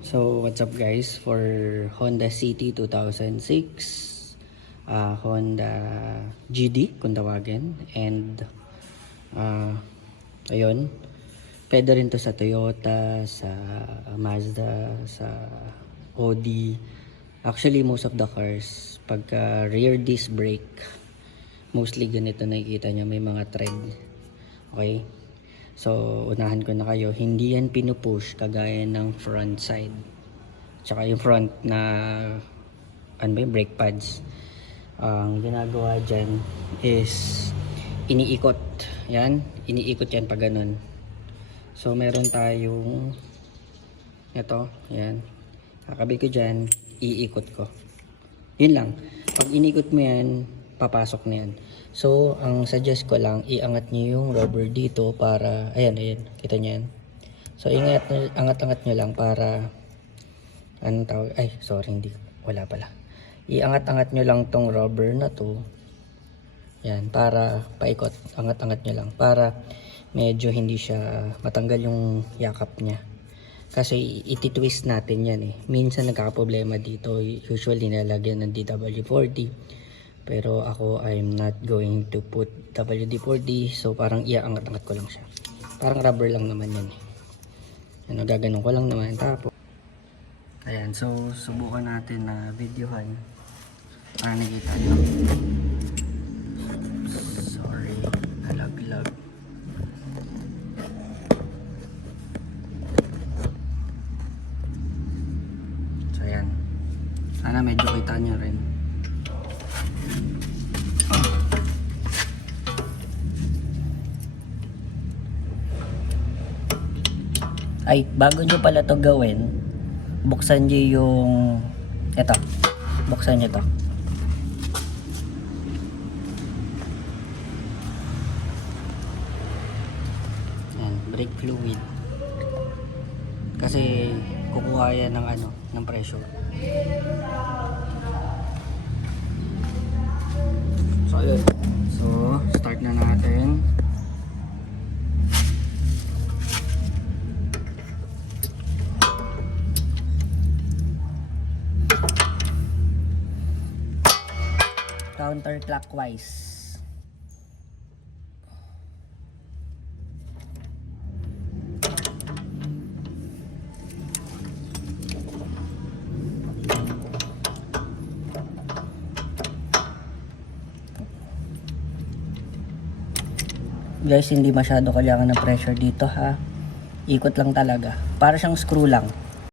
So what's up guys, for Honda City 2006, Honda GD kung tawagin, and ayun, pwede rin to sa Toyota, sa Mazda, sa Audi. Actually most of the cars, pagka rear disc brake, mostly ganito nakikita nyo, may mga thread. Okay, so unahan ko na kayo, hindi yan pinupush kagaya ng front side, tsaka yung front na ano ba yung brake pads. Ang ginagawa dyan is iniikot yan, pag ganun. So meron tayong ito, yan, kakabit ko dyan, iikot ko, yun lang. Pag inikot mo yan, papasok na yan. So ang suggest ko lang, iangat nyo yung rubber dito para, ayan, kita nyo yan. So angat-angat nyo lang para, anong tawag, ay sorry, hindi, wala pala. Iangat-angat nyo lang tong rubber na to, yan, para paikot. Angat-angat nyo lang para medyo hindi siya matanggal yung yakap niya, kasi ititwist natin yan eh. Minsan nagkakaproblema dito, usually nalagyan ng DW40, pero ako I'm not going to put WD-40, so parang iaangat-angat ko lang siya, parang rubber lang naman yan eh. Ano, gaganon ko lang naman. Tapos ayan, so subukan natin na videohan para nakita nyo. Sorry, nalaglag. So ayan, sana medyo kita nyo rin. Ay, bago nyo pala to gawin, buksan nyo yung eto, buksan nyo to. Yan, brake fluid, kasi kukuha yan ng ano, ng pressure. So ayun, so start na natin. Counterclockwise. Guys, hindi masyado kailangan ng pressure dito ha. Ikot lang talaga. Para siyang screw lang.